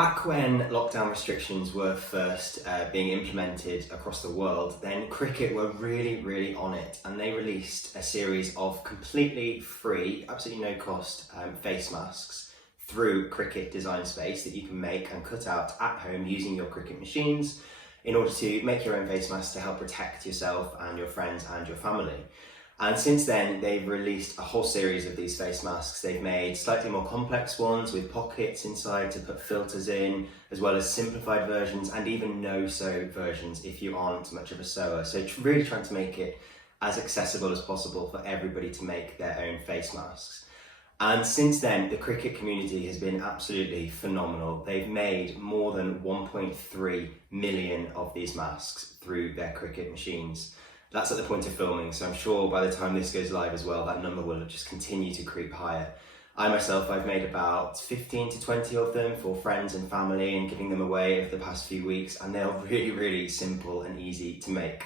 Back when lockdown restrictions were first being implemented across the world, then Cricut were really on it, and they released a series of completely free, absolutely no cost face masks through Cricut Design Space that you can make and cut out at home using your Cricut machines in order to make your own face masks to help protect yourself and your friends and your family. And since then, they've released a whole series of these face masks. They've made slightly more complex ones with pockets inside to put filters in, as well as simplified versions and even no-sew versions if you aren't much of a sewer. So really trying to make it as accessible as possible for everybody to make their own face masks. And since then, the Cricut community has been absolutely phenomenal. They've made more than 1.3 million of these masks through their Cricut machines. That's at the point of filming, so I'm sure by the time this goes live as well, that number will just continue to creep higher. I myself, I've made about 15 to 20 of them for friends and family and giving them away over the past few weeks, and they're really simple and easy to make.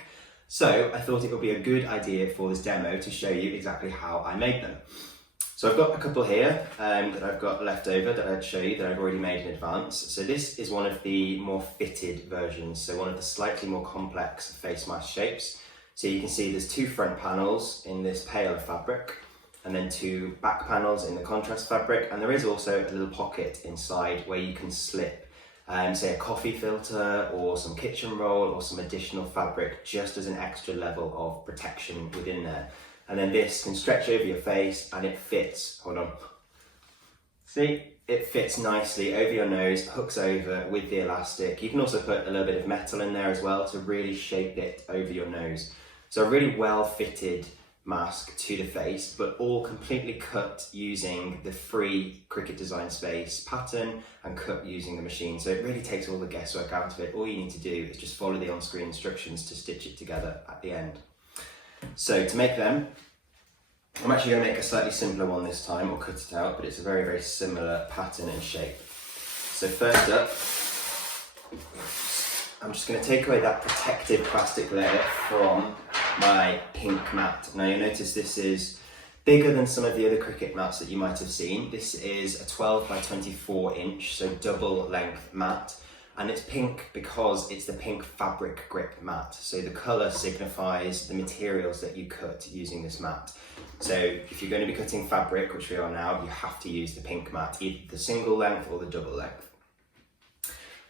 So I thought it would be a good idea for this demo to show you exactly how I made them. So I've got a couple here that I've got left over that I'd show you that I've already made in advance. So this is one of the more fitted versions, so one of the slightly more complex face mask shapes. So you can see there's two front panels in this pale fabric and then two back panels in the contrast fabric, and there is also a little pocket inside where you can slip say a coffee filter or some kitchen roll or some additional fabric just as an extra level of protection within there. And then this can stretch over your face and it fits, hold on, see? It fits nicely over your nose, hooks over with the elastic. You can also put a little bit of metal in there as well to really shape it over your nose. So a really well fitted mask to the face, but all completely cut using the free Cricut Design Space pattern and cut using the machine. So it really takes all the guesswork out of it. All you need to do is just follow the on-screen instructions to stitch it together at the end. So to make them, I'm actually going to make a slightly simpler one this time, or cut it out, but it's a very similar pattern and shape. So first up, I'm just going to take away that protective plastic layer from my pink mat. Now you'll notice this is bigger than some of the other Cricut mats that you might have seen. This is a 12 by 24 inch, so double length mat. And it's pink because it's the pink fabric grip mat. So the colour signifies the materials that you cut using this mat. So if you're going to be cutting fabric, which we are now, you have to use the pink mat, either the single length or the double length.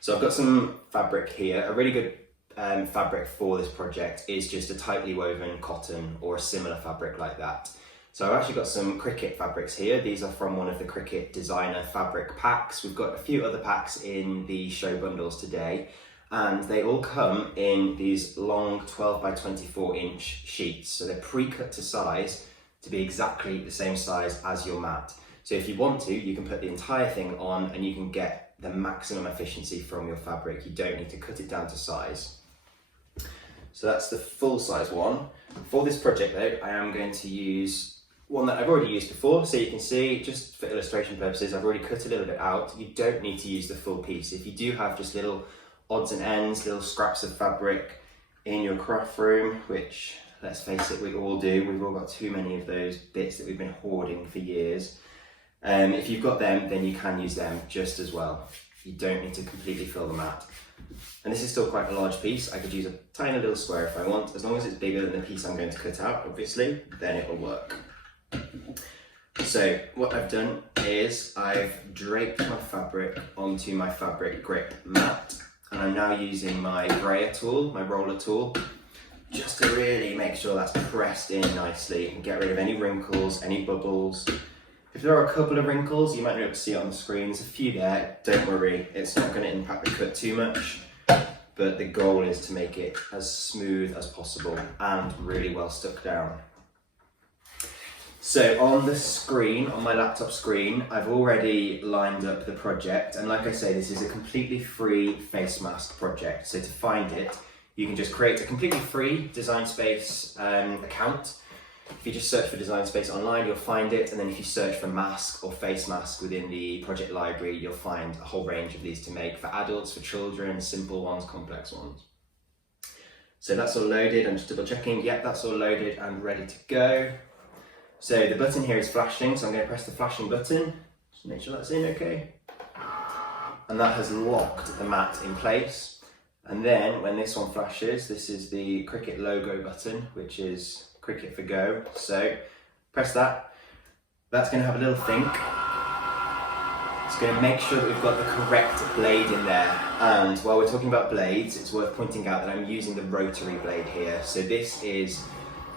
So I've got some fabric here. A really good fabric for this project is just a tightly woven cotton or a similar fabric like that. So I've actually got some Cricut fabrics here. These are from one of the Cricut designer fabric packs. We've got a few other packs in the show bundles today, and they all come in these long 12 by 24 inch sheets. So they're pre-cut to size to be exactly the same size as your mat. So if you want to, you can put the entire thing on and you can get the maximum efficiency from your fabric. You don't need to cut it down to size. So that's the full size one. For this project though, I am going to use one that I've already used before, so you can see, just for illustration purposes, I've already cut a little bit out. You don't need to use the full piece. If you do have just little odds and ends, little scraps of fabric in your craft room, which, let's face it, we all do. We've all got too many of those bits that we've been hoarding for years. If you've got them, then you can use them just as well. You don't need to completely fill the mat. And this is still quite a large piece. I could use a tiny little square if I want. As long as it's bigger than the piece I'm going to cut out, obviously, then it will work. So what I've done is I've draped my fabric onto my fabric grip mat, and I'm now using my brayer tool, my roller tool, just to really make sure that's pressed in nicely and get rid of any wrinkles, any bubbles. If there are a couple of wrinkles, you might not be able to see it on the screen. There's a few there, don't worry, it's not going to impact the cut too much, but the goal is to make it as smooth as possible and really well stuck down. So on the screen, on my laptop screen, I've already lined up the project, and like I say, this is a completely free face mask project. So to find it, you can just create a completely free Design Space account. If you just search for Design Space online, you'll find it, and then if you search for mask or face mask within the project library, you'll find a whole range of these to make for adults, for children, simple ones, complex ones. So that's all loaded. I'm just double checking. Yep, that's all loaded and ready to go. So the button here is flashing, so I'm going to press the flashing button. Just make sure that's in okay. and that has locked the mat in place. And then when this one flashes, this is the Cricut logo button, which is Cricut for Go. So press that. That's going to have a little think. It's going to make sure that we've got the correct blade in there. And while we're talking about blades, it's worth pointing out that I'm using the rotary blade here. So this is,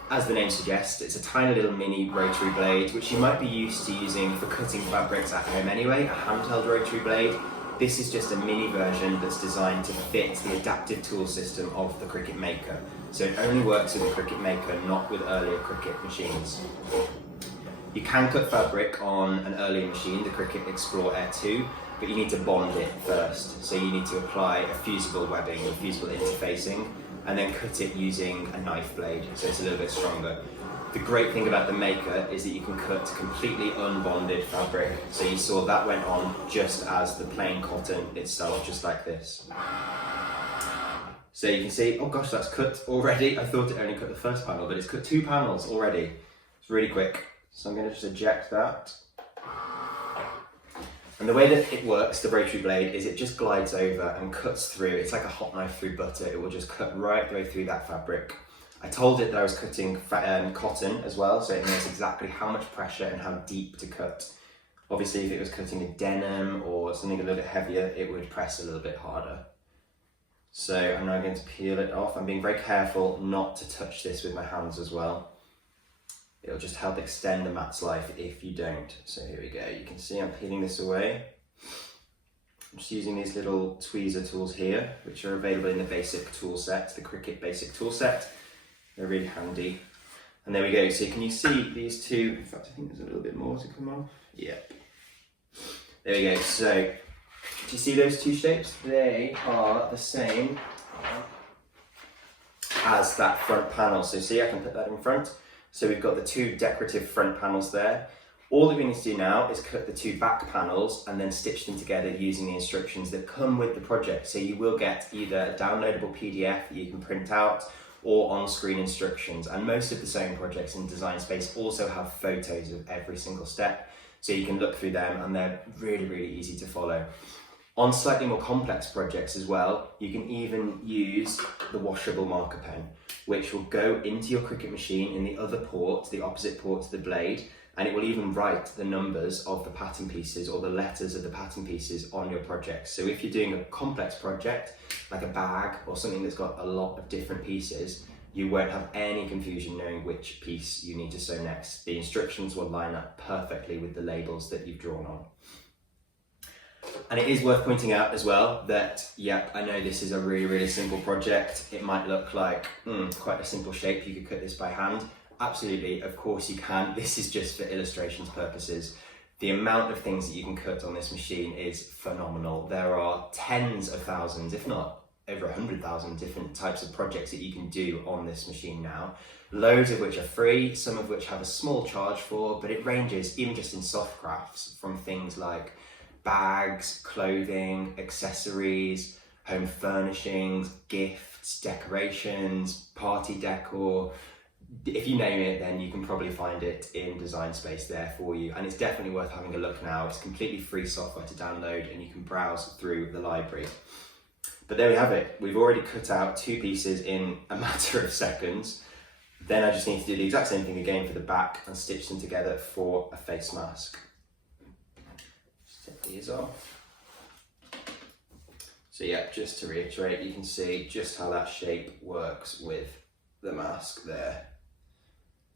as the name suggests, it's a tiny little mini rotary blade, which you might be used to using for cutting fabrics at home anyway, a handheld rotary blade. This is just a mini version that's designed to fit the adaptive tool system of the Cricut Maker. So it only works with the Cricut Maker, not with earlier Cricut machines. You can cut fabric on an earlier machine, the Cricut Explore Air 2, but you need to bond it first. So you need to apply a fusible webbing or fusible interfacing, and then cut it using a knife blade, so it's a little bit stronger. The great thing about the Maker is that you can cut completely unbonded fabric. So you saw that went on just as the plain cotton itself, just like this. So you can see, oh gosh, that's cut already. I thought it only cut the first panel, but it's cut 2 panels already. It's really quick. So I'm going to just eject that. And the way that it works, the rotary blade, is it just glides over and cuts through. It's like a hot knife through butter. It will just cut right the way through that fabric. I told it that I was cutting cotton as well, so it knows exactly how much pressure and how deep to cut. Obviously, if it was cutting a denim or something a little bit heavier, it would press a little bit harder. So I'm now going to peel it off. I'm being very careful not to touch this with my hands as well. It'll just help extend the mat's life if you don't. So here we go. You can see I'm peeling this away. I'm just using these little tweezer tools here, which are available in the basic tool set, the Cricut basic tool set. They're really handy. And there we go. So can you see these two? In fact, I think there's a little bit more to come off. Yep. There we go. So do you see those two shapes? They are the same as that front panel. So see, I can put that in front. So we've got the two decorative front panels there. All that we need to do now is cut the two back panels and then stitch them together using the instructions that come with the project. So you will get either a downloadable PDF that you can print out or on-screen instructions. And most of the sewing projects in Design Space also have photos of every single step. So you can look through them and they're really, really easy to follow. On slightly more complex projects as well, you can even use the washable marker pen, which will go into your Cricut machine in the other port, the opposite port to the blade, and it will even write the numbers of the pattern pieces or the letters of the pattern pieces on your project. So if you're doing a complex project, like a bag or something that's got a lot of different pieces, you won't have any confusion knowing which piece you need to sew next. The instructions will line up perfectly with the labels that you've drawn on. And it is worth pointing out as well that, yep, I know this is a really, really simple project. It might look like quite a simple shape. You could cut this by hand. Absolutely, of course you can. This is just for illustrations purposes. The amount of things that you can cut on this machine is phenomenal. There are tens of thousands, if not over 100,000 different types of projects that you can do on this machine now. Loads of which are free, some of which have a small charge for, but it ranges, even just in soft crafts, from things like bags, clothing, accessories, home furnishings, gifts, decorations, party decor. If you name it, then you can probably find it in Design Space there for you. And it's definitely worth having a look now. It's completely free software to download and you can browse through the library. But there we have it. We've already cut out 2 pieces in a matter of seconds. Then I just need to do the exact same thing again for the back and stitch them together for a face mask. Take these off. So yeah, just to reiterate, you can see just how that shape works with the mask there.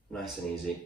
Nice and easy.